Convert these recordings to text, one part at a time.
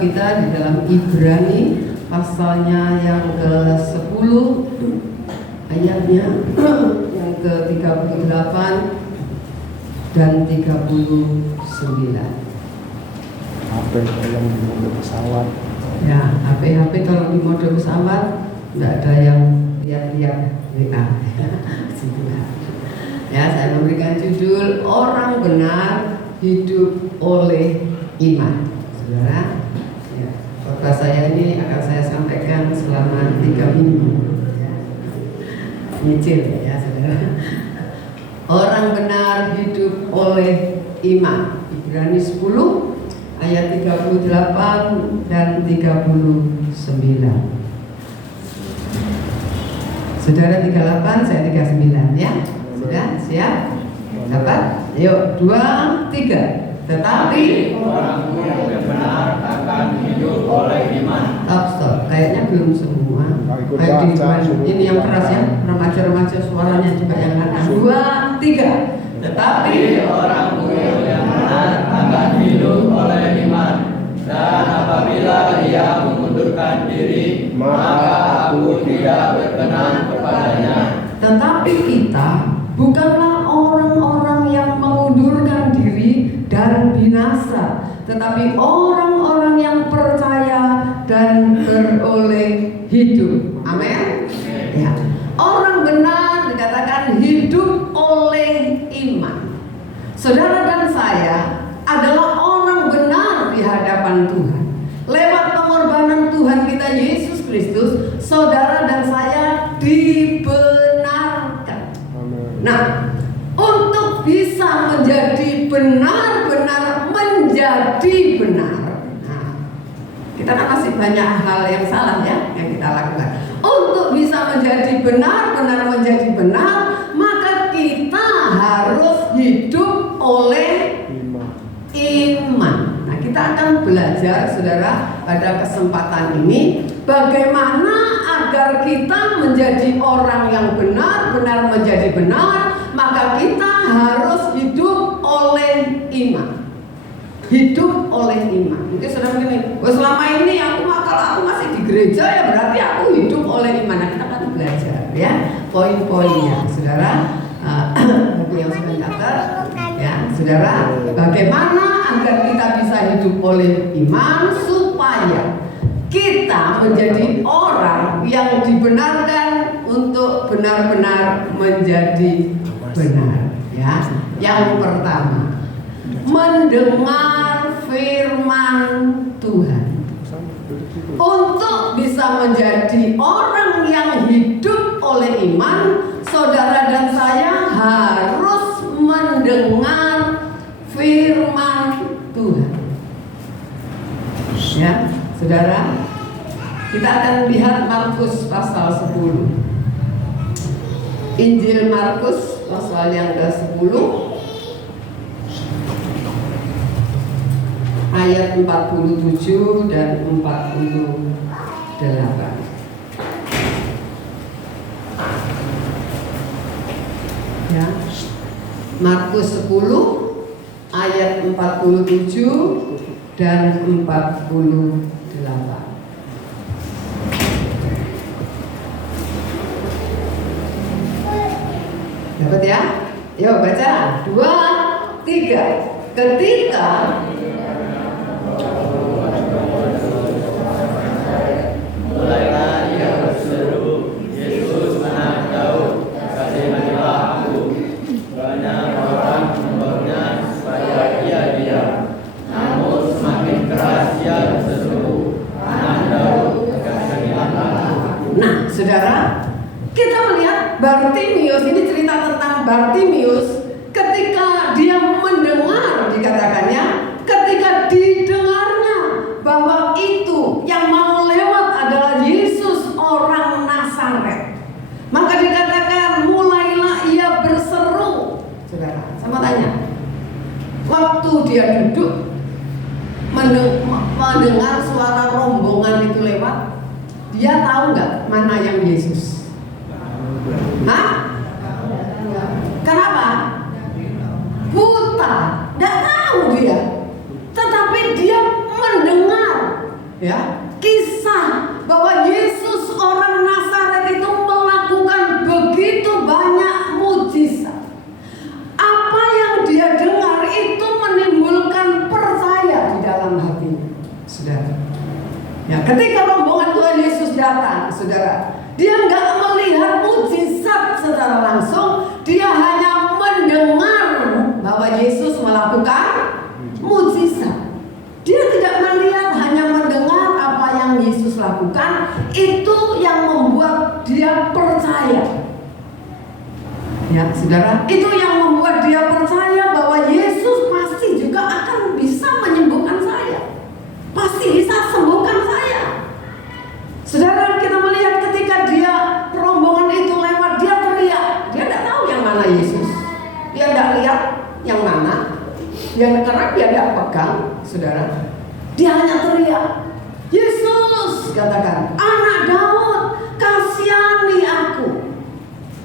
Alkitab kita di dalam Ibrani pasalnya yang ke-10 ayatnya yang ke-38 dan 39. HP yang di mode pesawat. Ya, HP kalau di mode pesawat nggak ada yang lihat-lihat WA. Ya, saya memberikan judul orang benar hidup oleh iman. Saudara, ya, khotbah saya ini akan saya sampaikan selama 3 minggu. Ya. Nyicil ya, saudara. Orang benar hidup oleh iman. Ibrani 10 ayat 38 dan 39. Saudara 38, saya 39 ya. Sudah siap? Dapat? Yuk, 2, 3. Tetapi orang yang benar akan hidup oleh iman. Stop. Kayaknya belum semua. Ikut baca, Ini yang keras ya. Remaja-remaja suaranya juga yang lantang. 2, 3. Tetapi orang yang benar akan hidup oleh iman. Dan apabila ia mengundurkan diri, maka aku tidak berkenan kepadanya. Tetapi kita bukanlah orang-orang yang mengundurkan diri dan binasa, tetapi orang-orang yang percaya dan beroleh hidup. Amin. Ya. Orang benar dikatakan hidup oleh iman. Saudara dan saya adalah orang benar di hadapan Tuhan. Lewat pengorbanan Tuhan kita Yesus Kristus, saudara dan saya dibenarkan. Nah, untuk bisa menjadi benar-benar menjadi benar. Nah, kita kan masih banyak hal yang salah ya yang kita lakukan. Untuk bisa menjadi benar-benar menjadi benar, maka kita harus hidup oleh iman. Nah, kita akan belajar, saudara, pada kesempatan ini bagaimana agar kita menjadi orang yang benar-benar menjadi benar, maka kita harus hidup oleh iman. Hidup oleh iman. Mungkin saudara begini, selama ini kalau aku masih di gereja ya berarti aku hidup oleh iman. Nah, kita akan belajar ya poin-poinnya, saudara. Buku yang sudah catat ya, saudara. Bagaimana agar kita bisa hidup oleh iman supaya kita menjadi orang yang dibenarkan untuk benar-benar menjadi benar ya. Yang pertama, mendengar firman Tuhan. Untuk bisa menjadi orang yang hidup oleh iman, saudara dan saya harus mendengar firman Tuhan. Ya, saudara, kita akan lihat Markus pasal 10. Injil Markus pasal yang ke-10 ayat 47 dan 48. Ya. Markus 10 ayat 47 dan 48. Dapat ya? Yuk baca. 2, 3. Ketika Mulailah ia berseru, Yesus anak Daud, kasihanilah aku. Banyak orang membawa supaya ia diam. Namun semakin keras ia berseru, anak Daud, kasihanilah aku. Nah, saudara, kita melihat Bartimius, ini cerita tentang Bartimius ketika dia mendengar, dikatakannya, ketika didengarnya bahwa itu yang mau lewat adalah Yesus orang Nazaret, maka dikatakan mulailah ia berseru. Saudara, sama tanya, waktu dia duduk mendengar suara rombongan itu lewat, dia tahu nggak mana yang Yesus? Hah? Kenapa? Buta, tidak tahu dia. Tetapi dia mendengar Ya, kisah bahwa Yesus orang Nazaret itu melakukan begitu banyak mujizat. Apa yang dia dengar itu menimbulkan percaya di dalam hatinya, saudara. Ya, ketika rombongan Tuhan Yesus datang, saudara, dia nggak melihat mujizat secara langsung, dia hanya mendengar bahwa Yesus melakukan mujizat. Dia tidak melihat, hanya mendengar apa yang Yesus lakukan. Itu yang membuat dia percaya. Ya, saudara, itu yang membuat dia percaya bahwa Yesus pasti juga akan bisa menyembuhkan saya. Pasti bisa sembuhkan saya. Saudara, kita melihat ketika dia rombongan itu lewat, dia teriak. Dia tidak tahu yang mana Yesus. Dia tidak lihat yang mana. Karena dia tidak pegang, saudara. Dia hanya teriak, Yesus, katakan, anak Daud, kasihani aku.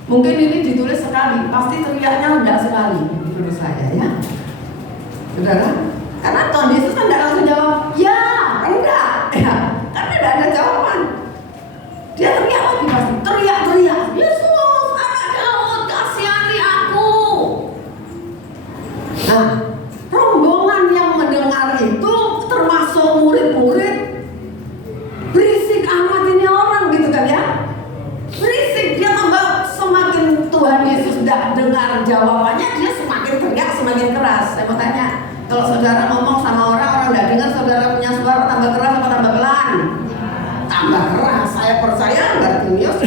Mungkin ini ditulis sekali, pasti teriaknya enggak sekali ditulis saya, ya, saudara. Karena Tuhan Yesus kan tidak langsung jawab, ya, enggak, ya, karena tidak ada jawaban. Dia teriak lagi pasti, teriak, Yesus, anak Daud, kasihani aku. Nah, rombongan yang mendengar itu termasuk murid-murid, berisik amat ini orang, gitu kan ya. Berisik, dia tambah semakin Tuhan Yesus tidak dengar jawabannya, dia semakin teriak, semakin keras. Saya mau tanya, kalau saudara ngomong sama orang tidak dengar, saudara punya suara tambah keras atau tambah pelan? Tambah keras. Saya percaya Bartimius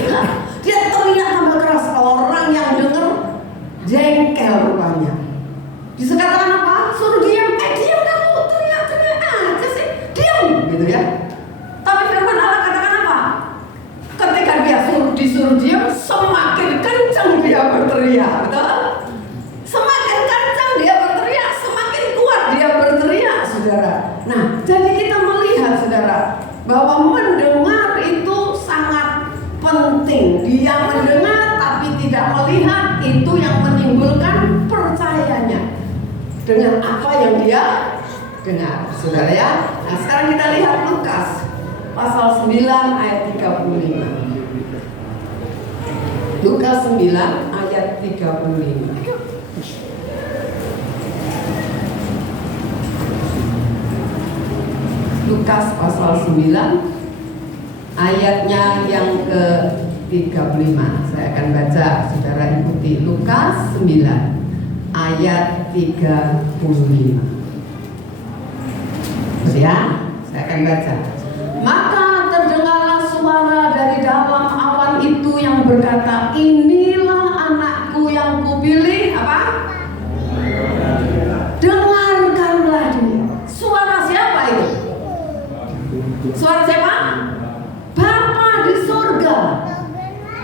dia teriak tambah keras. Orang yang dengar jengkel rupanya. Dikatakan apa? Suruh diam. Diam kamu, teriak aja sih, diam, gitu ya. Tapi firman Allah katakan apa? Ketika dia disuruh diam, semakin kencang dia berteriak, betul? Semakin kencang dia berteriak, semakin kuat dia berteriak, saudara. Nah, jadi kita melihat, saudara, bahwa mendengar itu sangat penting. Dia mendengar tapi tidak melihat, itu yang menimbulkan percayanya dengan apa yang dia dengar, saudara ya. Nah, sekarang kita lihat Lukas pasal 9 ayat 35. Lukas 9 ayat 35. Lukas pasal 9 ayatnya yang ke-35. Saya akan baca, saudara ikuti. Lukas 9 ayat 35. Ya, saya akan baca. Maka terdengarlah suara dari dalam awan itu yang berkata, inilah anakku yang kupilih. Apa? Dengarkanlah dia. Suara siapa itu? Suara siapa? Bapa di surga.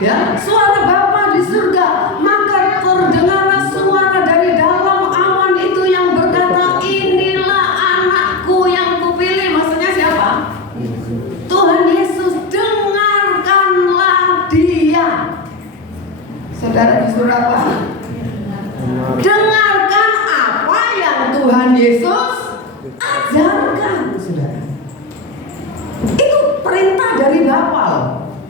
Ya, suara Bapa di surga. Maka terdengarlah suara dari dalam awan itu yang berkata, inilah anakku yang kupilih. Maksudnya siapa? Tuhan Yesus. Dengarkanlah dia. Saudara disuruh apa? Dengarkan apa yang Tuhan Yesus ajarkan, saudara. Itu perintah dari Bapa.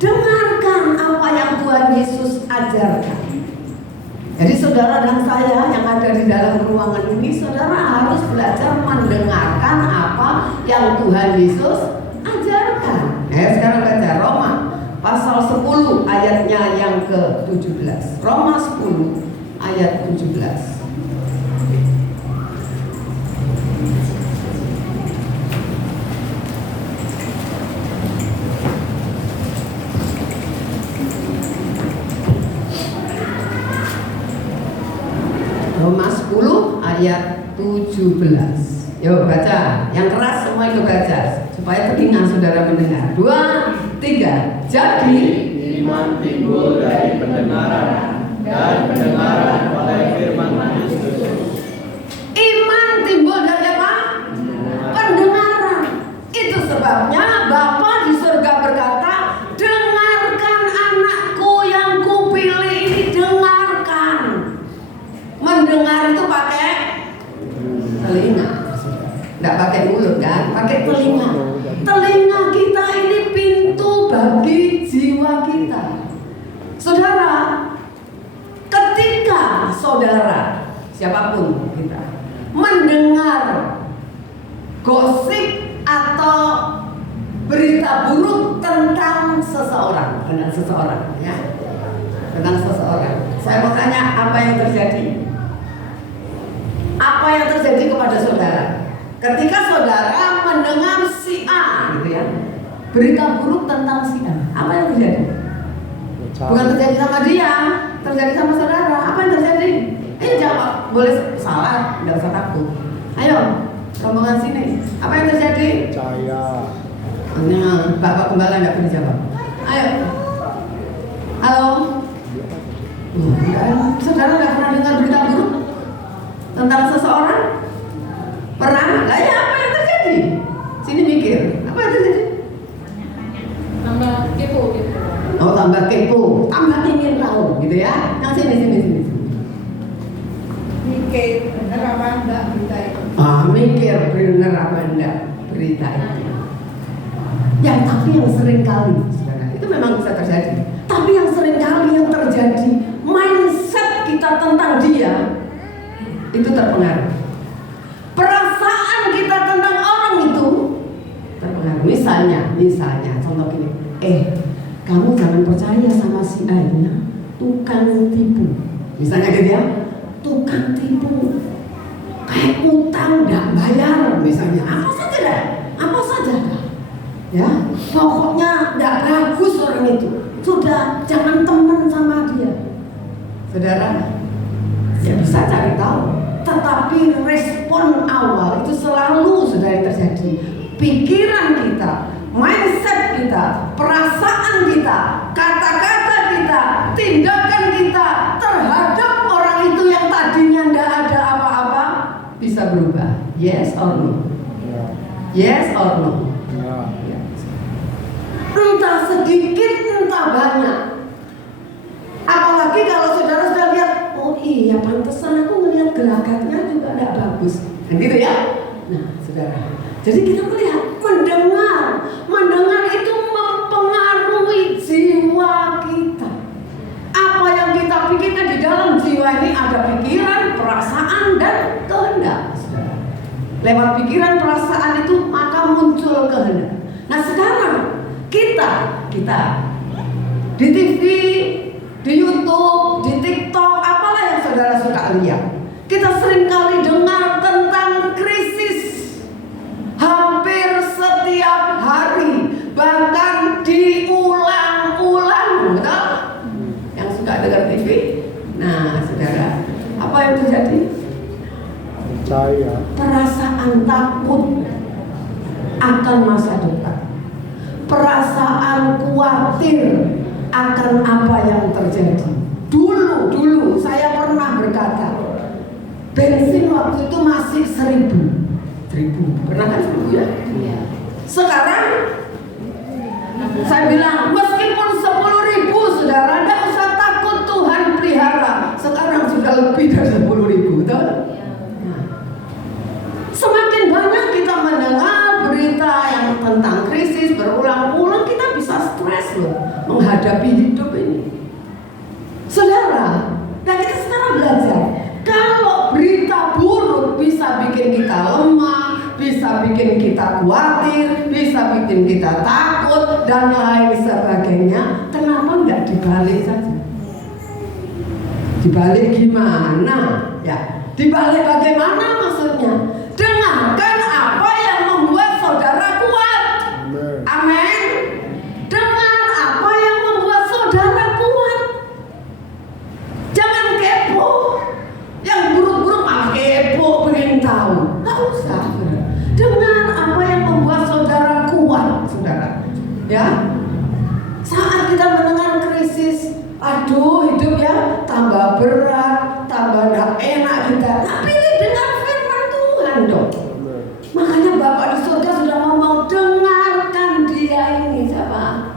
Dengarkan apa yang Tuhan Yesus ajarkan. Jadi saudara dan saya yang ada di dalam ruangan ini, saudara harus belajar mendengarkan apa yang Tuhan Yesus ajarkan. Sekarang baca Roma pasal 10 ayatnya yang ke-17. Roma 10 ayat 17. Roma 10 ayat 17. Yuk baca, yang keras semua itu baca supaya telinga saudara mendengar. 2, 3. Jadi iman timbul dari pendengaran, dan pendengaran oleh firman Kristus. Iman timbul dari apa? Pendengaran. Itu sebabnya Bapa di surga berkata, dengarkan anakku yang kupilih ini, dengarkan. Mendengar itu pakai telinga, tidak pakai mulut kan, pakai telinga. Telinga siapapun kita, mendengar gosip atau berita buruk tentang seseorang, ya, tentang seseorang. Saya mau tanya, apa yang terjadi? Apa yang terjadi kepada saudara ketika saudara mendengar si A, gitu ya, berita buruk tentang si A? Apa yang terjadi? Bukan terjadi sama dia, terjadi sama saudara. Apa yang terjadi? Jawab, boleh salah, tidak usah takut. Ayo, rombongan sini. Apa yang terjadi? Percaya. Bapak Gembala nggak bisa jawab. Ayo. Halo. Saudara nggak pernah dengar berita buruk tentang seseorang? Pernah? Lah ya, apa yang terjadi? Sini mikir. Apa yang terjadi? Tambah kepo. Oh, tambah kepo, tambah ingin tahu, gitu ya? Yang sini. Mikir bener apa enggak berita itu? Mikir bener apa enggak berita itu. Ya, tapi yang sering kali, saudara, itu memang bisa terjadi. Tapi yang sering kali yang terjadi, mindset kita tentang dia itu terpengaruh. Perasaan kita tentang orang itu terpengaruh. Misalnya, contoh gini, kamu jangan percaya sama si A ya, tukang tipu. Misalnya gitu ya, tukang tipu, kayak utang nggak bayar, misalnya, apa saja dah. Ya, pokoknya nggak bagus orang itu. Sudah, jangan teman sama dia. Saudara, ya bisa cari tahu. Tetapi respon awal itu selalu sudah terjadi. Pikiran kita, mindset kita, perasaan kita, kata-kata kita, tindakan kita terhadap orang itu yang tadinya tidak ada apa-apa bisa berubah. Yes or no? Yes or no? Entah sedikit, entah banyak. Apalagi kalau saudara sudah lihat, oh iya pantesan aku melihat gelagatnya juga tidak bagus, kan gitu ya. Nah, saudara, jadi kita melihat, mendengar itu mempengaruhi jiwa kita. Apa yang kita pikirkan di dalam jiwa ini ada pikiran, perasaan, dan kehendak. Saudara, lewat pikiran, perasaan itu maka muncul kehendak. Nah sekarang kita di TV, di YouTube, di TikTok, apalah yang saudara suka lihat, kita seringkali dengar tentang krisis hampir setiap hari, bahkan diulang-ulang, betul? Yang suka dengar TV. Nah, saudara, apa yang terjadi? Percaya. Perasaan takut akan masa depan, perasaan khawatir akan apa yang terjadi. Dulu saya pernah berkata, bensin waktu itu masih 1.000. Pernah kan 1.000 ya? Iya. Sekarang saya bilang meskipun 10.000, saudara, tidak usah takut, Tuhan pelihara. Sekarang sudah lebih dari 10.000, betul? Semakin banyak kita mendengar berita yang tentang krisis berulang-ulang, kita bisa stres loh menghadapi hidup ini. Saudara, nah kita sekarang belajar, kalau berita buruk bisa bikin kita lemah, bisa bikin kita khawatir, bisa bikin kita takut, dan lain sebagainya, kenapa nggak dibalik saja? Dibalik gimana? Ya, dibalik bagaimana maksudnya? Dengarkan apa yang membuat saudara kuat. Amin. Dengar apa yang membuat saudara kuat. Jangan kepo. Yang buruk-buruk malah kepo, pengen tahu. Nggak usah. Dengar apa yang membuat saudara kuat, saudara. Ya. Saat kita mendengar krisis, aduh hidup ya tambah berat, tambah nggak enak kita. Tapi dengar firman Tuhan dong. Makanya Bapak di surga sudah ngomong, dengarkan dia ini, siapa?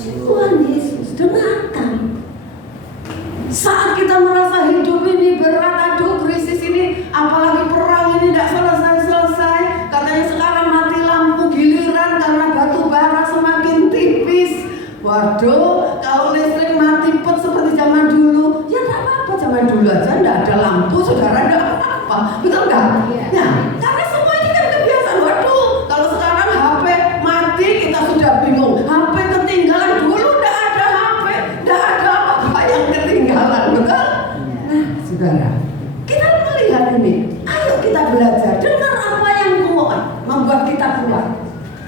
Tuhan Yesus, dengarkan. Saat kita merasa hidup ini berat, aduh krisis ini, apalagi perang ini tidak selesai-selesai, katanya sekarang mati lampu giliran karena batu bara semakin tipis. Waduh, kalau listrik mati pun seperti zaman dulu, ya tidak apa-apa, zaman dulu aja tidak ada lampu, saudara, tidak betul nggak? Iya. Nah, karena semua ini kan kebiasaan. Waduh, kalau sekarang HP mati kita sudah bingung. HP ketinggalan, dulu udah ada HP, udah ada apa yang ketinggalan, betul? Nah, saudara, kita melihat ini. Ayo kita belajar. Dengar apa yang kuat membuat kita kuat.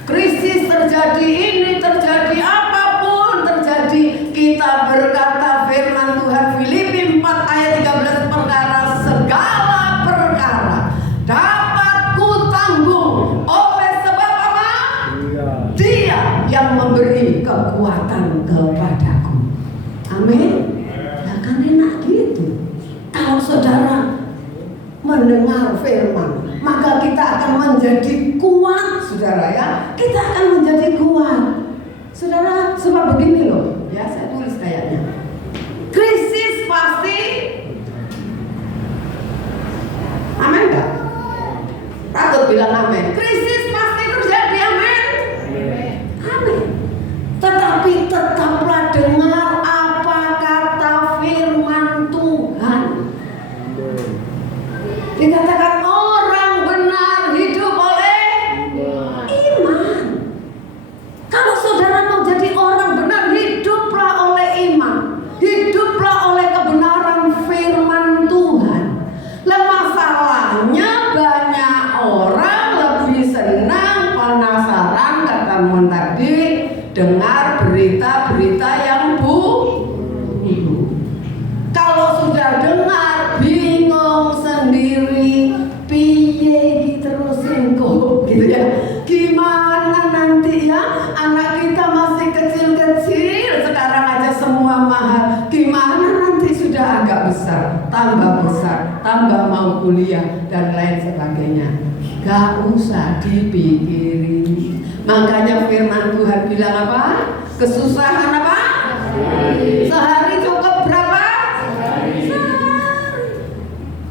Krisis terjadi, ini terjadi, apapun terjadi, kita berkata firman Tuhan Filipi 4 ayat 13, perkara segala perkara dapat kutanggung oleh sebab apa? Dia yang memberi kekuatan kepadaku. Amin. Ya kan enak gitu. Kalau saudara mendengar firman, maka kita akan menjadi kuat, saudara ya. Kita akan menjadi kuat, saudara. Sebab begini loh, ya saya tulis kayaknya. Krisis pasti, amin nggak? Patut bilang amin. Krisis pasti terjadi, amin. Amin. Tetapi tetaplah dengar apa kata firman Tuhan. Dikatakan orang benar hidup oleh iman. Kalau saudara mau jadi orang benar, hiduplah oleh iman. Hiduplah oleh kebenaran firman Tuhan. Lah masalahnya banyak orang lebih senang, penasaran, katamu tadi, dengar berita-berita yang buruk. Kalau sudah dengar bingung sendiri, piye terusin kok gitu ya. Gimana nanti ya, anak kita masih kecil-kecil, sekarang aja semua mahal. Gimana nanti sudah agak besar, tambah mau kuliah dan lain sebagainya. Gak usah dipikirin. Makanya firman Tuhan bilang apa? Kesusahan apa? Sehari cukup berapa? Sehari.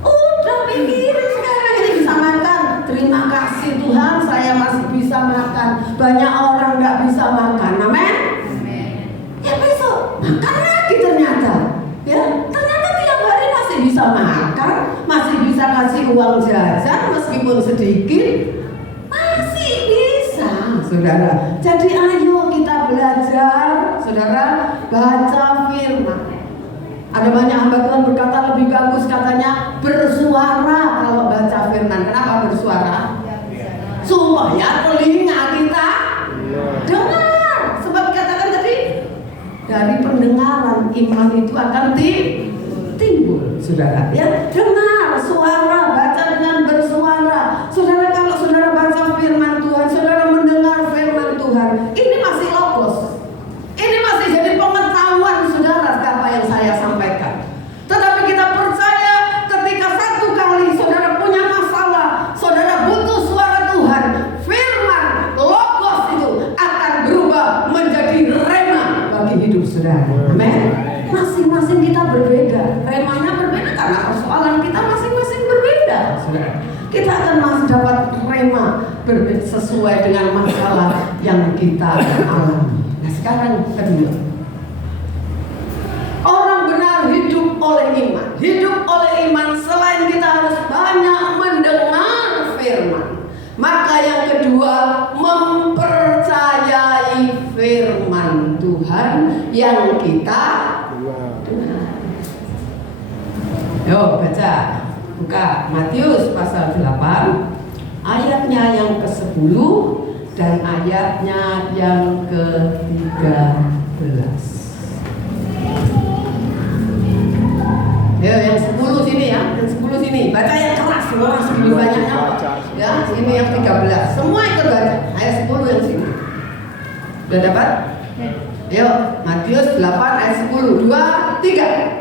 Udah pikirin sekarang ini bisa makan. Terima kasih Tuhan, saya masih bisa makan. Banyak orang nggak bisa makan. Amin. Ya besok makan lagi ternyata. Ya ternyata tiap hari masih bisa makan, masih bisa kasih uang jajan meskipun sedikit, masih bisa, saudara. Jadi ayo kita belajar, saudara, baca firman. Ada banyak hamba Tuhan berkata lebih bagus katanya bersuara kalau baca firman. Kenapa bersuara? Supaya telinga kita dengar. Sebab dikatakan tadi dari pendengaran iman itu akan timbul, saudara. Ya, dengar suara, baca dengan bersuara. Saudara, kalau saudara baca firman Tuhan, saudara mendengar firman Tuhan, ini masih logos. Ini masih jadi pengetahuan saudara apa yang saya sampaikan. Tetapi kita percaya ketika satu kali saudara punya masalah, saudara butuh suara Tuhan, firman logos itu akan berubah menjadi rema bagi hidup saudara. Amin. Masing-masing kita berbeda, remanya berbeda karena persoalan kita masing-masing berbeda, saudara. Kita akan masih dapat rema sesuai dengan masalah yang kita alami. Nah sekarang kedua, orang benar hidup oleh iman. Hidup oleh iman selain kita harus banyak mendengar firman, maka yang kedua mempercayai firman Tuhan yang kita dengar. Yo baca, buka Matius pasal 8 ayatnya yang ke-10 dan ayatnya yang ke-13. Ya, yang 10 sini ya, yang 10 sini. Baca yang keras, semua segini banyaknya. Ya, ini yang 13. Semua ikut baca. Ayat 10 yang sini. Sudah dapat? Yuk, Matius 8 ayat 10. 2, 3.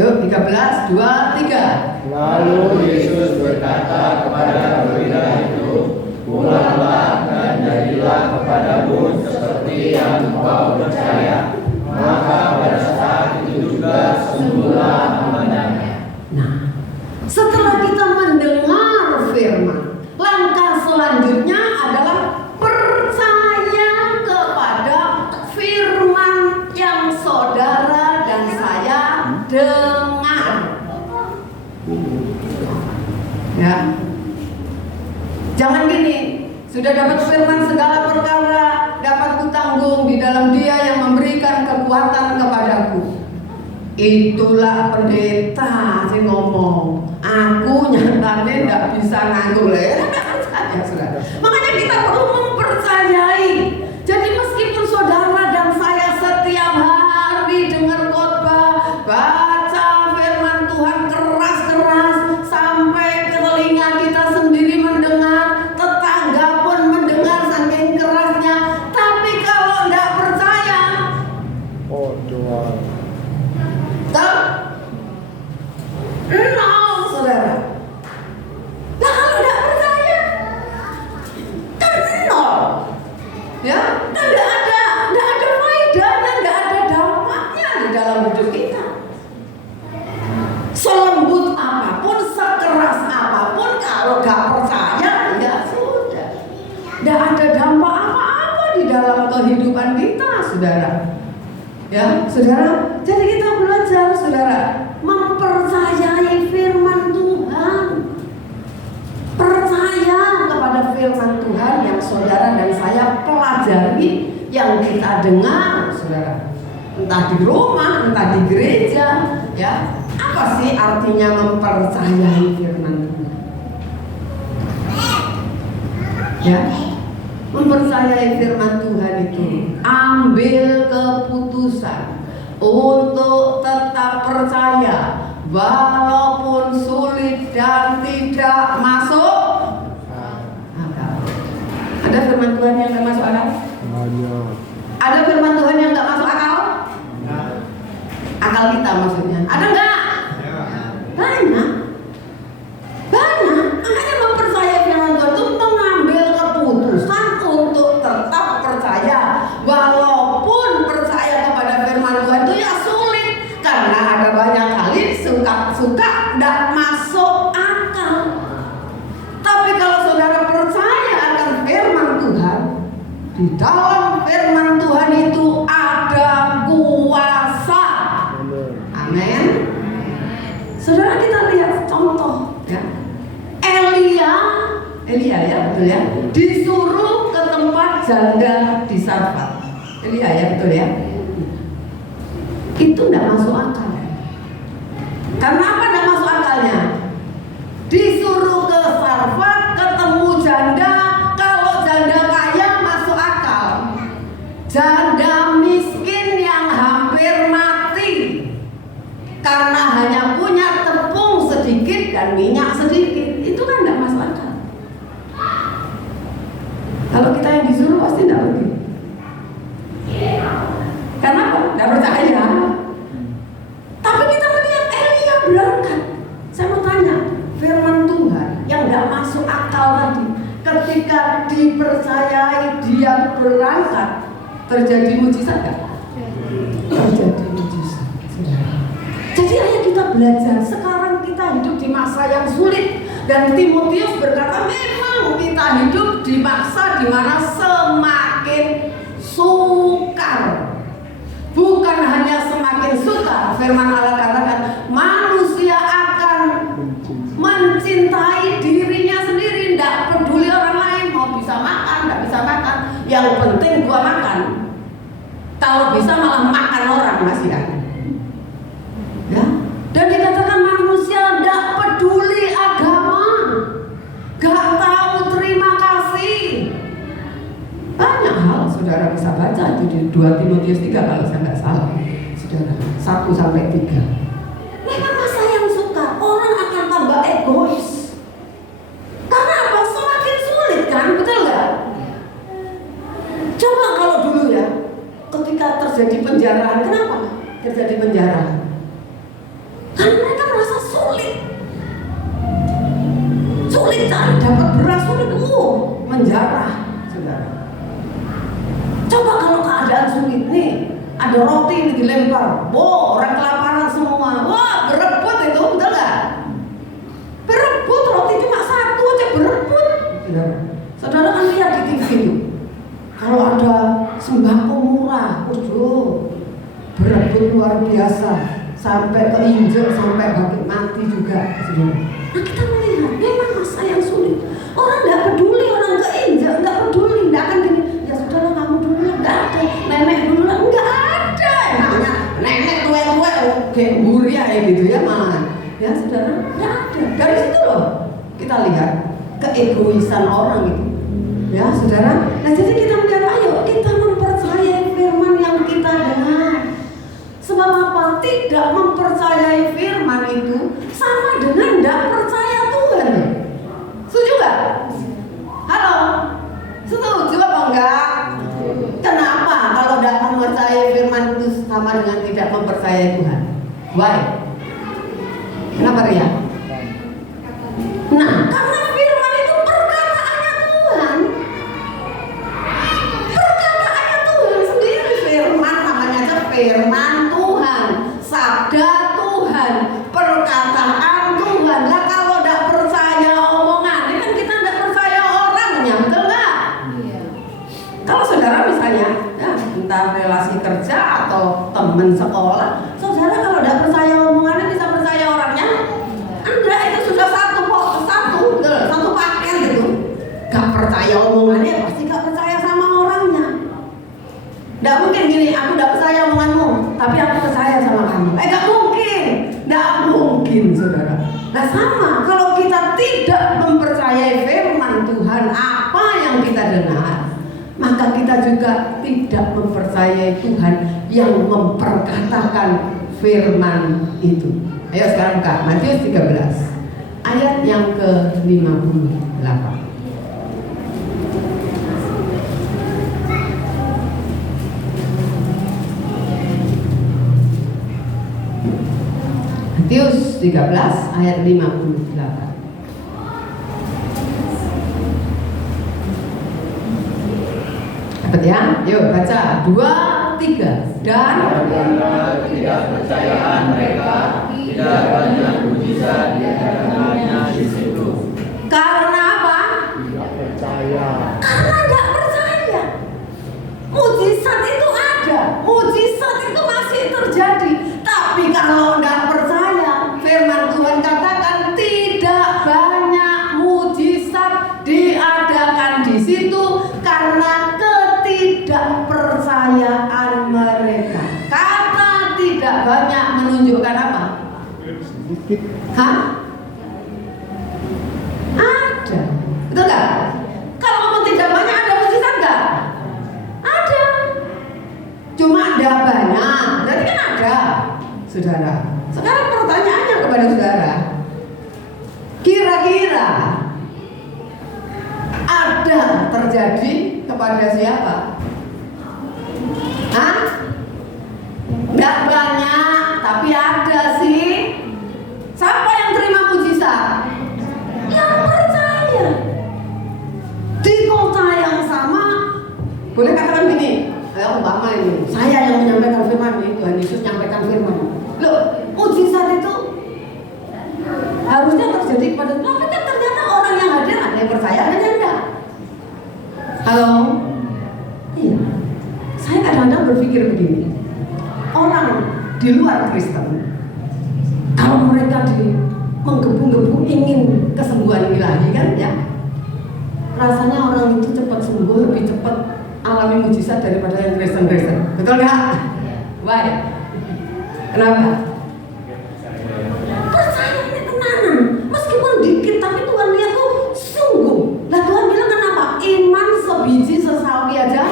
Yuk, 13, 2, 3. Lalu Yesus berkata kepada perwira itu, pulanglah dan jadilah kepadamu seperti yang engkau percaya. Maka pada saat itu juga Jangan gini, sudah dapat firman segala perkara dapat kutanggung di dalam Dia yang memberikan kekuatan kepadaku. Itulah pendeta sih ngomong. Aku nyatanya tidak bisa nganggur ya, saudara. Makanya kita perlu mempercayai. Jadi meskipun saudara dan saya setiap hari dengar khotbah, baca firman Tuhan keras-keras sampai ke telinga kita sendiri mendengar, tetangga pun mendengar saking kerasnya. Tapi kalau tidak percaya, Oh, doa. nol, saudara. Nah kalau tidak percaya, kan nol, ya, kan tidak ada faedahnya, tidak ada dampaknya di dalam hidup kita. Selembut apapun, sekeras apapun, kalau nggak percaya, ya sudah, tidak ada dampak apa-apa di dalam kehidupan kita, saudara. Ya, saudara. Jadi kita belajar, saudara, mempercayai firman Tuhan. Percaya kepada firman Tuhan yang saudara dan saya pelajari, yang kita dengar, saudara. Entah di rumah, entah di gereja, ya. Apa sih artinya mempercayai firman Tuhan? Ya. Mempercayai firman Tuhan itu ambil keputusan untuk tetap percaya walaupun sulit dan tidak masuk akal. Ada firman Tuhan yang tidak masuk akal? Ada firman Tuhan yang tidak masuk akal? Akal kita maksudnya. Ada enggak? Banyak. Makanya mempercayai firman Tuhan itu mengambil keputusan untuk tetap percaya walaupun percaya kepada firman Tuhan itu ya sulit, karena ada banyak kali suka tidak masuk akal. Tapi kalau saudara percaya akan firman Tuhan, di dalam firman Tuhan itu ada kuasa. Amin. Saudara, kita lihat contoh ya. Elia ya, betul ya, disuruh ke tempat janda di Sarfat. Elia ya, betul ya. Itu tidak masuk akal. Karena apa tidak masuk akalnya? Disuruh ke Sarfat, ketemu janda. Kalau janda kaya masuk akal. Janda miskin yang hampir mati karena hanya punya tepung sedikit dan minyak sedikit, itu kan tidak masuk akal. Kalau kita yang disuruh pasti tidak begitu. Karena apa? Tidak percaya. Tapi kita melihat Elia berangkat. Saya mau tanya, firman Tuhan yang tidak masuk akal tadi, ketika dipercayai dia berangkat, terjadi mujizat tidak? Terjadi mujizat. Jadi ayo kita belajar. Sekarang kita hidup di masa yang sulit, dan Timotius berkata memang kita hidup di masa di mana semakin sukar. Bukan hanya semakin sukar, firman Allah katakan manusia akan mencintai dirinya sendiri, tidak peduli orang lain mau bisa makan, tidak bisa makan, yang penting gua makan. Kalau bisa malah makan orang, masih kan? Ya. Dan dikatakan manusia tidak peduli agama, gak tahu terima kasih. Banyak hal saudara bisa baca itu di 2 Timotius 3 kalau saya nggak salah, saudara, 1-3. Memang masa yang suka, orang akan tambah egois. Karena apa? Semakin sulit kan, betul nggak? Coba kalau dulu ya, ketika terjadi penjarahan, kenapa terjadi penjarahan? Karena mereka merasa sulit cari dapat beras, sulit menjarah, saudara. Coba kalau keadaan sulit nih, ada roti ini dilempar, orang kelaparan semua, berebut itu, betul nggak? Berebut, roti cuma satu aja berebut, saudara kan lihat di TV itu, kalau ada sembako murah, berebut luar biasa, sampai keinjek, sampai bangkit mati juga, saudara. Nah kita melihat memang masa yang sulit, orang nggak peduli keegoisan orang itu. Ya, saudara. Nah, jadi kita melihat, ayo kita mempercayai firman yang kita dengar. Sebab apa? Tidak mempercayai firman itu sama dengan tidak percaya Tuhan. Setuju nggak? Halo? Setuju apa enggak? Kenapa kalau tidak mempercayai firman itu sama dengan tidak mempercayai Tuhan? Why? Kenapa Ria? Nah, karena firman itu perkataannya Tuhan. Perkataannya Tuhan sendiri. Firman namanya aja firman Tuhan, sabda Tuhan, perkataan Tuhan. Lah kalau tidak percaya omongan, ini kan kita tidak percaya orangnya, betul nggak? Iya. Kalau saudara misalnya, ya, entah relasi kerja atau teman sekolah, saudara kalau tidak percaya omongannya bisa percaya orangnya? Enggak, itu sudah satu paket gitu. Gak percaya omongannya pasti gak percaya sama orangnya. Gak mungkin gini, aku gak percaya omonganmu, tapi aku percaya sama kamu. Gak mungkin, gak mungkin saudara. Nah sama, kalau kita tidak mempercayai firman Tuhan apa yang kita dengar, maka kita juga tidak mempercayai Tuhan yang memperkatakan firman itu. Ayo sekarang buka Matius 13 ayat yang ke-58. Matius 13 ayat 58. Dapat ya? Yuk baca 2, 3. Dan karena ketidakpercayaan mereka tidak banyak mujizat diadakannya di situ. karena apa? Tidak percaya. Karena nggak percaya. Mujizat itu ada, mujizat itu masih terjadi. Tapi kalau nggak percaya, firman Tuhan katakan tidak banyak mujizat diadakan di situ karena ketidakpercayaan mereka. Kata tidak banyak menunjukkan apa? Sedikit. Hah? Ada. Betul nggak? Kalau ngomong tidak banyak, ada mujizat nggak? Ada. Cuma ada banyak. Berarti kan ada, saudara. Sekarang pertanyaannya kepada saudara, kira-kira ada terjadi kepada siapa? Hah? Nggak banyak, tapi ada sih. Siapa yang terima mujizat? Yang percaya. Di kota yang sama, boleh katakan gini, umpama ini, saya yang menyampaikan firman ini, Tuhan Yesus menyampaikan firman. Loh, mujizat itu harusnya terjadi kepada, tapi kan ternyata orang yang hadir ada yang percaya, ada yang enggak. Halo? Iya. Saya kadang-kadang berpikir begini, orang di luar Kristen, kalau mereka menggebu-gebu ingin kesembuhan ilahi kan ya, rasanya orang itu cepat sembuh, lebih cepat alami mujizat daripada yang Kristen-Kristen. Betul nggak? Why? Kenapa? Percayanya tenanan, meskipun dikit tapi Tuhan lihat tuh sungguh. Nah Tuhan bilang kenapa? Iman sebiji sesawi aja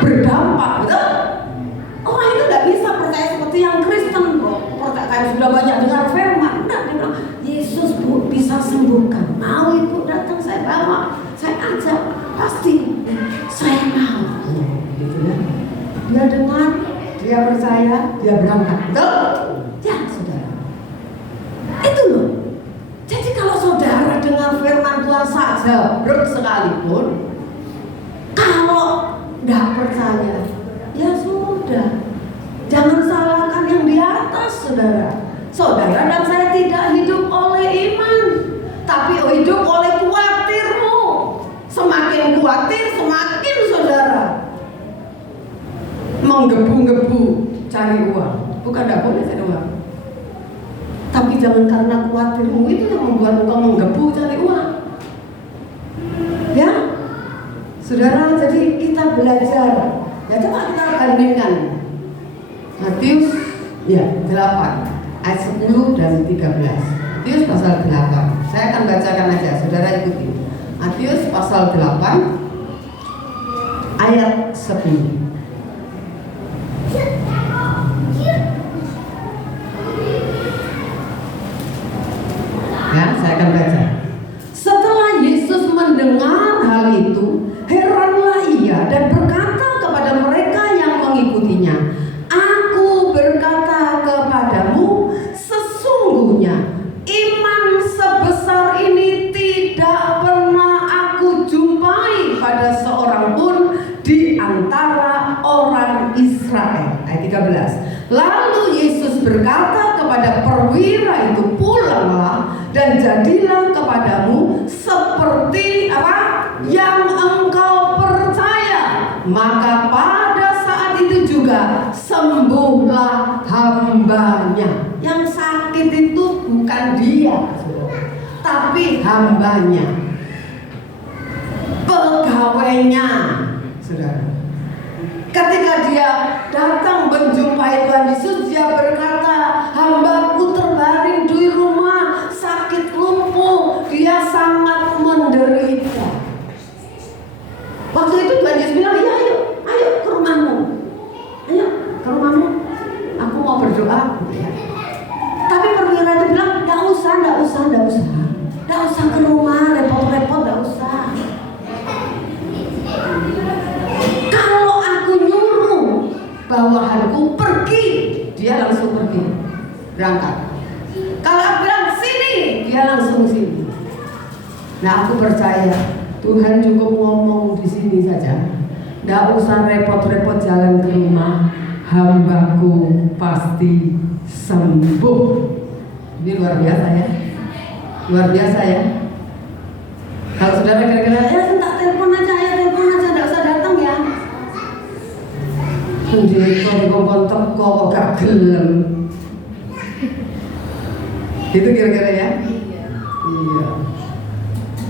berdampak, betul? Orang itu nggak bisa percaya seperti yang Kristen, percaya kayak sudah banyak dengar firman. Enggak, dia bilang Yesus bisa sembuhkan. Mau ibu datang, saya bawa, saya ajak, pasti saya mau. Gitu ya. Dia dengar, dia percaya, dia berangkat. Betul? Ya, saudara. Itu loh. Jadi kalau saudara dengar firman Tuhan saja, brut sekalipun, kalau nggak percaya, ya sudah. Jangan salahkan yang di atas, saudara. Saudara dan saya tidak hidup oleh iman, tapi hidup oleh khawatirmu. Semakin khawatir, semakin saudara menggebu-gebu cari uang. Bukan tidak boleh cari uang, tapi jangan karena khawatirmu itu yang membuat engkau menggebu cari uang. Ya, saudara. Jadi kita belajar. Ya coba kita bandingkan Matius 8 ayat 10 dan 13. Matius pasal 8 Saya akan bacakan aja, saudara ikuti. Matius pasal 8 ayat 10. Ya, saya akan baca. Setelah Yesus mendengar hal itu, heranlah ia dan berkata kepada mereka yang mengikutinya, "Aku berkata kepadamu, sesungguhnya iman sebesar ini tidak pernah aku jumpai pada seorang pun di antara orang Israel." Ayat 13. Lalu Yesus berkata kepada perwira itu, "Pulanglah dan jadilah kepadamu seperti apa yang engkau percaya." Maka pada saat itu juga sembuhlah hambanya. Yang sakit itu bukan dia, tapi hambanya, pegawainya, saudara. Ketika dia datang menjumpai Tuhan Yesus, dia berkata, "Hambaku terbaring di rumah, sakit lumpuh, dia sangat menderita." Waktu itu Tuhan Yesus bilang, "Ya, ayo ke rumahmu, ayo ke rumahmu, aku mau berdoa." Ya. Tapi perwira itu bilang, "Nggak usah ke rumah, repot-repot, nggak usah. Kalau aku nyuruh bawahanku pergi, dia langsung pergi, berangkat. Kalau aku bilang sini, dia langsung sini." Nah, aku percaya Tuhan cukup ngomong di sini saja, nggak usah repot-repot jalan ke rumah, hambaku pasti sembuh. Ini luar biasa ya, luar biasa ya. Kalau saudara kira-kira, "Ya tak telepon aja, nggak usah datang ya." Pendeta dikongkon teko kok gak gelem. Itu kira-kira ya. Iya.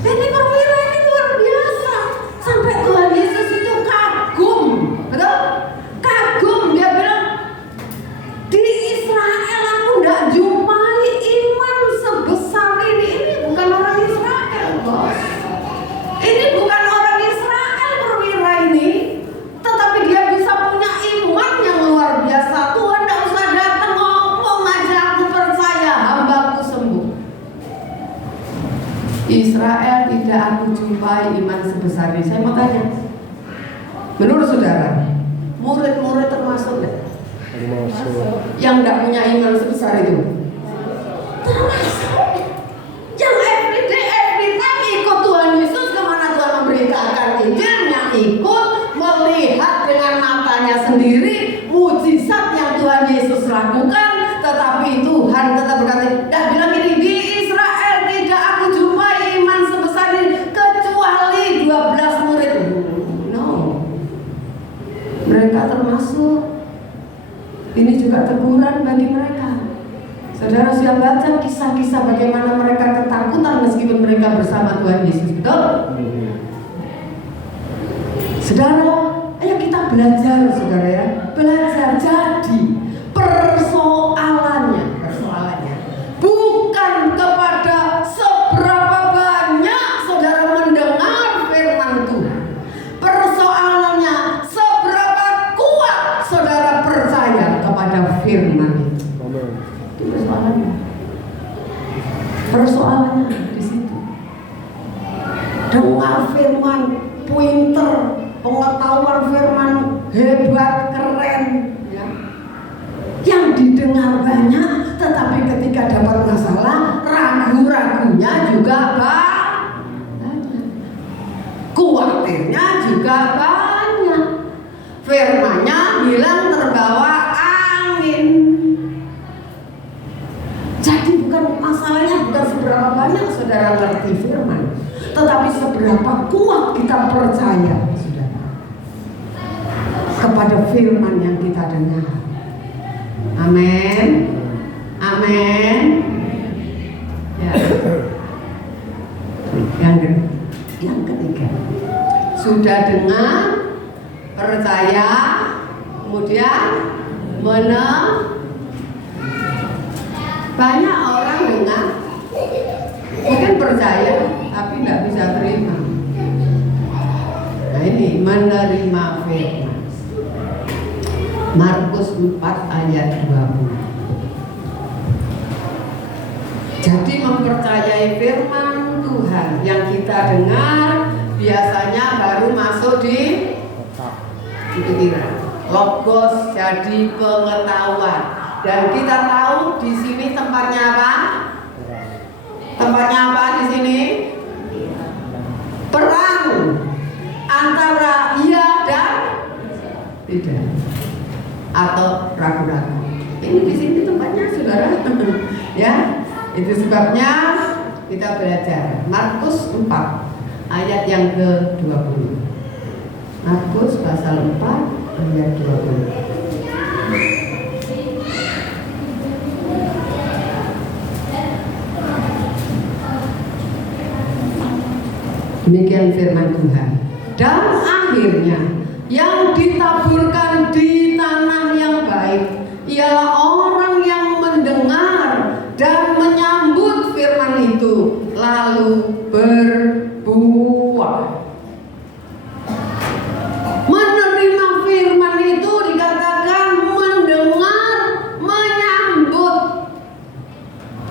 Ini perwira ini luar biasa. Sampai Tuhan Yesus itu kagum, betul? Kagum, dia bilang, "Di Israel aku gak jumpai iman sebesar ini." Ini bukan orang Israel, bos. Ini bukan orang Israel perwira ini, tetapi dia bisa punya iman yang luar biasa. Tuhan gak usah datang ngomong aja, aku percaya hambaku sembuh. Israel tidak aku jumpai iman sebesar ini. Saya mau tanya, menurut saudara, murid-murid termasuk gak? Yang gak punya iman sebesar itu? Termasuk. Yang every time ikut Tuhan Yesus kemana Tuhan memberitakan Injil, yang ikut melihat dengan matanya sendiri mujizat yang Tuhan Yesus lakukan. Tetapi Tuhan tetap berkata, "Dah bilang ini, di Israel tidak aku jumpai iman sebesar ini kecuali 12 murid." No, mereka termasuk. Ini juga teguran bagi mereka. Saudara sudah baca kisah-kisah bagaimana mereka ketakutan meskipun mereka bersama Tuhan Yesus, betul? Saudara, ayo kita belajar, saudara ya. Belajar. Jadi persoalannya bukan kepada seberapa banyak saudara mendengar firman Tuhan. Persoalannya seberapa kuat saudara percaya kepada firman itu. Itu persoalannya. Persoalannya di situ. Dengar firman, pinter, pengetahuan firman hebat, keren, ya. Yang didengar banyak, tetapi ketika dapat masalah, ragu-ragunya juga banyak, khawatirnya juga banyak, firmannya hilang terbawa angin. Jadi masalahnya bukan seberapa banyak saudara ngerti firman, tetapi seberapa kuat kita percaya, saudara, kepada firman yang kita dengar. Amin. Amin. Ya. Yang ketiga, sudah dengar, percaya, kemudian banyak orang dengar, mungkin percaya tapi nggak bisa terima. Nah ini menerima firman. Markus 4 ayat 20. Jadi mempercayai firman Tuhan yang kita dengar biasanya baru masuk di pikiran. Logos jadi pengetahuan. Dan kita tahu di sini tempatnya apa? Tempatnya apa di sini? Perang antara iya dan tidak, atau ragu-ragu. Ini di sini tempatnya, saudara. Ya, itu sebabnya kita belajar Markus 4 ayat yang ke-20. Markus pasal 4 ayat 20. Demikian firman Tuhan. Dan akhirnya yang ditaburkan di tanah yang baik ialah orang yang mendengar dan menyambut firman itu lalu berbuah. Menerima firman itu dikatakan mendengar, menyambut.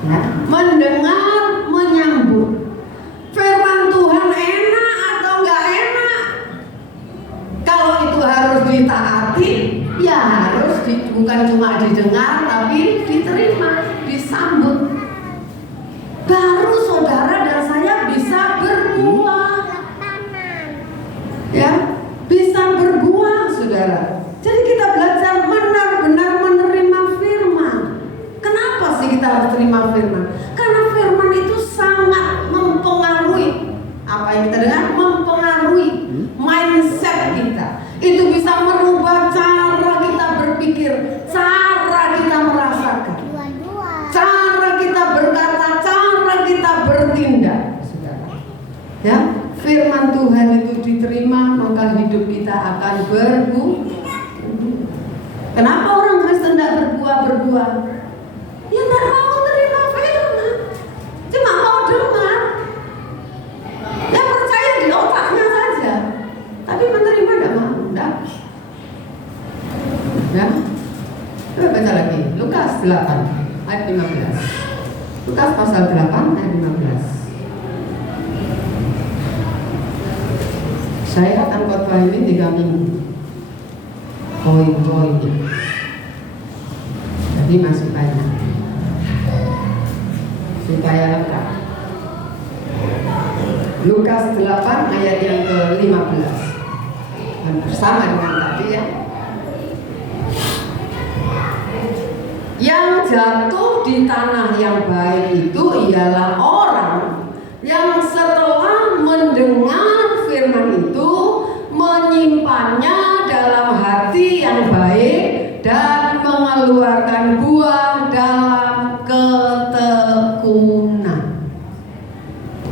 Ya, mendengar, menyambut. Firman Tuhan enak atau enggak enak? Kalau itu harus ditaati, ya harus bukan cuma didengar tapi diterima, disambut. Baru saudara dan saya bisa berbuah. Ya, bisa berbuah saudara. Jadi kita belajar benar-benar menerima firman. Kenapa sih kita harus terima firman? Karena firman itu sangat mempengaruhi apa yang kita dengar, mempengaruhi mindset kita. Itu bisa merubah cara kita berpikir, cara kita merasakan, cara kita berkata, cara kita bertindak, saudara. Ya, firman Tuhan itu diterima, maka hidup kita akan berbuah. Kenapa orang Kristen tidak berbuah? Ya tidak mau terima firman, cuma mau dengar. Ya percaya di otaknya saja, tapi menerima tidak mau. Tidak. Ya. Coba baca lagi Lukas 8 ayat 15. Lukas pasal 8 ayat 15. Saya akan khotbah ini 3 minggu. Poin-poinnya. Jadi masih banyak. Supaya lengkap. Lukas 8 ayat yang ke-15. Bersama dengan tadi ya. Yang jatuh di tanah yang baik itu ialah orang yang setelah mendengar firman itu menyimpannya dalam hati yang baik dan mengeluarkan buah dalam ketekunan.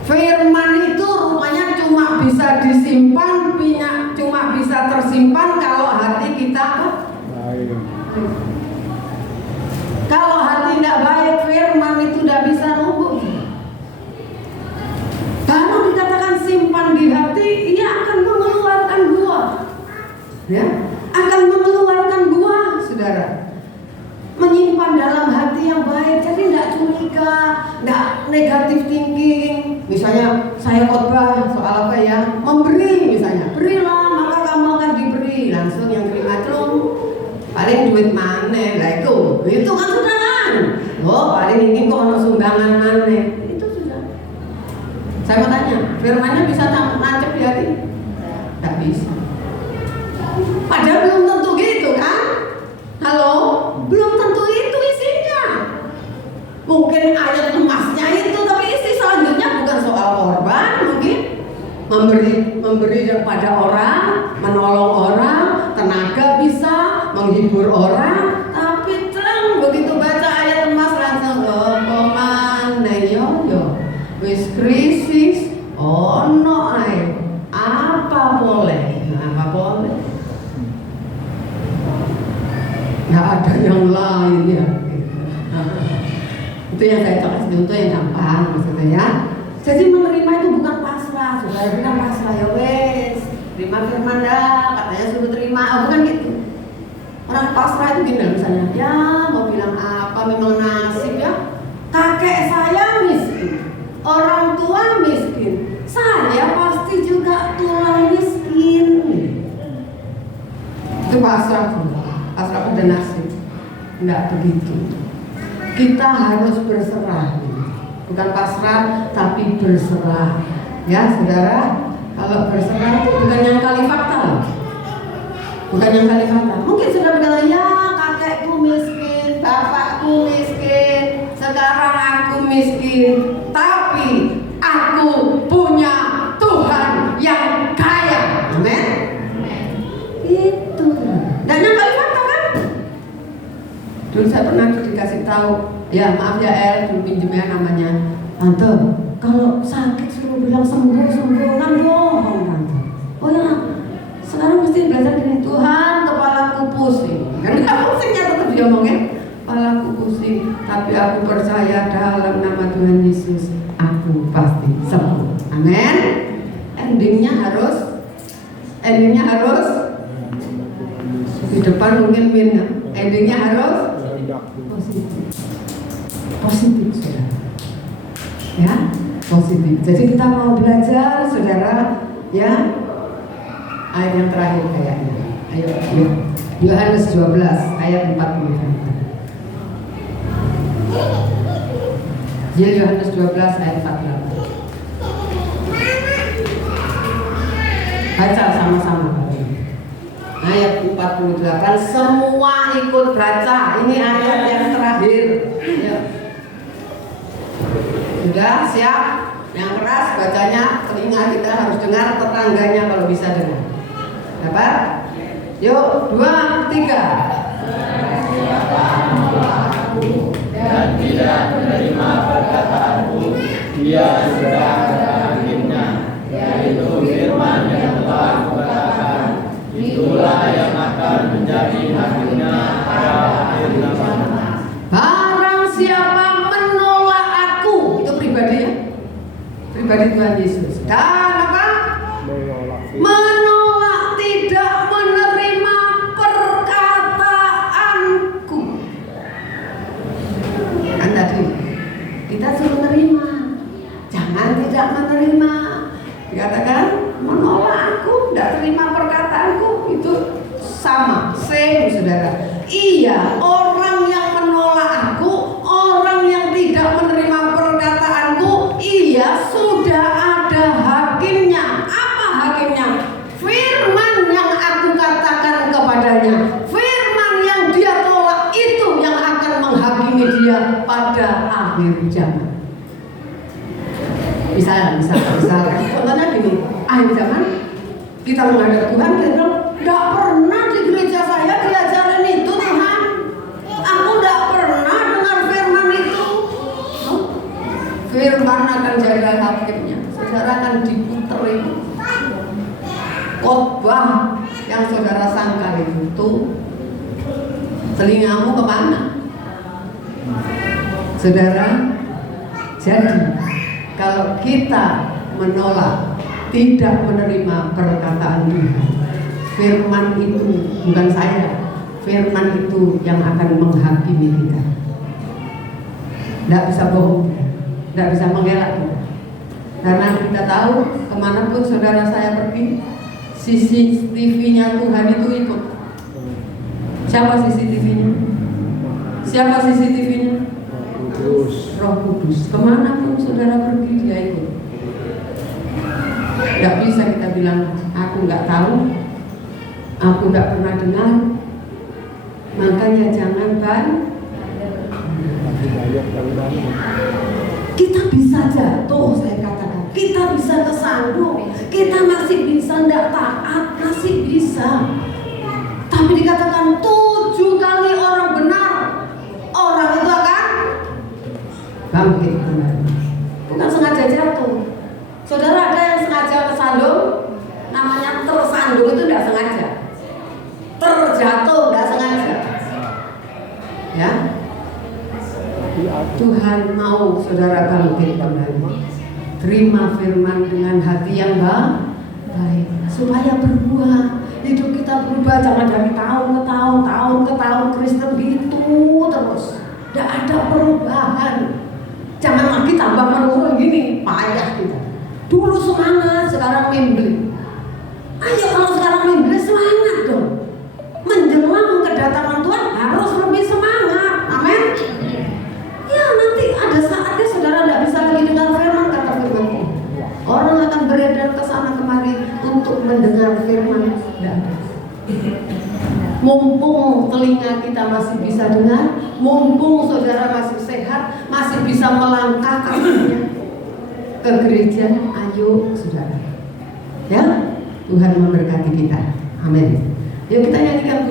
Firman itu rupanya cuma bisa disimpan, cuma bisa tersimpan kalau hati kita baik. Kalau hati tidak baik, firman itu tidak bisa numbuh. Kalau dikatakan simpan di hati, ia akan mengeluarkan buah. Ya, akan mengeluarkan buah, saudara. Menyimpan dalam hati yang baik, jadi tidak curiga, tidak negatif thinking. Misalnya saya khotbah soal apa ya, memberi misalnya, berilah maka kamu akan diberi. Langsung yang terima celung, paling duit mana lah itu kan sumbangan. Oh paling ini kok ada sumbangan mana, itu sudah. Saya mau tanya, firmannya bisa nancep di hati? Tidak bisa. Padahal belum tentu gitu kan? Halo, belum tentu itu isinya. Mungkin ayat emasnya itu, tapi isi selanjutnya bukan soal korban, mungkin memberi kepada orang, menolong orang, tenaga bisa, menghibur orang, tapi terang begitu baca ayat emas langsung pemane yo wis krisis, no ay apa boleh, nggak ada yang lain ya. Itu yang saya coba contoh yang gampang maksudnya ya. Jadi menerima itu bukan pasrah, saudara, bukan pasrah ya wes. Terima firman dah, katanya suruh terima, bukan gitu. Orang pasrah itu gini misalnya, ya mau bilang apa, memang nasib ya. Kakek saya miskin, orang tua miskin, saya pasti juga tulang miskin. Itu pasrah, pasrah pada nasib. Enggak begitu. Kita harus berserah, bukan pasrah tapi berserah. Ya saudara, kalau berserah itu bukan yang kali fakta, bukan yang kali fakta. Mungkin sudah berkata, ya kakekku miskin, bapakku miskin, sekarang aku miskin, tapi aku punya Tuhan yang kaya. Amin. Itu. Dan yang kali fakta kan? Dulu saya pernah dikasih tahu, ya maaf ya El, dulu pinjemnya namanya Tante, kalau sakit suruh bilang sembuh kan bohong Tante. Oh ya, sekarang mesti belajar gini, Tuhan kepalaku pusing. Kan gak pusingnya tetap diomongin, kepalaku pusing, tapi aku percaya dalam nama Tuhan Yesus aku pasti sembuh. Amin. Endingnya harus di depan mungkin min, endingnya harus positif saudara. Ya, positif. Jadi kita mau belajar saudara, ya. Ayat yang terakhir kayaknya. Ayo, Yohanes 12 ayat 48. Yohanes 12 ayat 48. Baca sama-sama. Ayat 48. Semua ikut baca. Ini ayat yang terakhir. Ya. Sudah siap? Yang keras bacanya, telinga kita harus dengar, tetangganya kalau bisa dengar. Dapat? Yuk, 2, 3. Dan tidak menerima perkataanku, dia sudah hakimnya, yaitu firman yang telah kukatakan, itulah yang akan menjadi hakimnya pada akhir zaman. Barang siapa menolak aku, itu pribadi ya, pribadi Tuhan Yesus. Dan apa? Menolak, tidak menerima perkataanku. Kan tadi kita suruh terima, jangan tidak menerima. Dikatakan menolak aku, tidak terima perkataanku, itu sama, same saudara. Iya, orang yang menolak aku, orang yang tidak menerima perkataanku, iya sudah ada hakimnya. Apa hakimnya? Firman yang aku katakan kepadanya, firman yang dia tolak itu yang akan menghakimi dia pada akhir zaman. Misalnya, contohnya gini, akhir zaman kita menghadap Tuhan, kita bilang, gak pernah di gereja saya diajarin itu Tuhan. Aku gak pernah dengar firman itu. Firman akan jadi hakimnya. Saudara akan diputerin. Khotbah yang saudara sangka itu tuh, telingamu kemana? Saudara, jadi kalau kita menolak, tidak menerima perkataan Tuhan, firman itu bukan saya, firman itu yang akan menghakimi kita. Tidak bisa bohong, tidak bisa mengelak kita. Karena kita tahu kemanapun saudara saya pergi, CCTV-nya Tuhan itu ikut. Siapa CCTV-nya? Siapa CCTV-nya? Roh Kudus. Kemanapun saudara pergi dia ikut. Tidak bisa kita bilang aku nggak tahu, aku nggak pernah dengar. Makanya jangan kita bisa jatuh, saya katakan. Kita bisa kesandung, kita masih bisa tidak taat, masih bisa. Tapi dikatakan 7 kali orang benar, orang itu akan bangkit kembali. Bukan sengaja jatuh. Saudara, ada yang sengaja kesandung, namanya tersandung, itu tidak sengaja. Terjatuh tidak sengaja. Ya. Tuhan mau saudara bangkit kembali. terima firman dengan hati yang baik, supaya berbuah. Hidup kita berubah, jangan dari tahun ke tahun Kristen gitu terus. Tidak ada perubahan. Jangan lagi tambah menurun gini, payah kita. Dulu semangat, sekarang mimbling. Ayo kalau sekarang mimbling semangat dong. Menjelang kedatangan Tuhan harus lebih semangat. Amin. Ya nanti ada saatnya saudara tidak bisa lagi dengar firman, kata firman. Orang akan beredar ke sana kemari untuk mendengar firman. Mumpung telinga kita masih bisa dengar, mumpung saudara masih sehat, masih bisa melangkah kakinya ke gereja, ayo saudara. Ya, Tuhan memberkati kita. Amin. Yuk kita nyanyikan.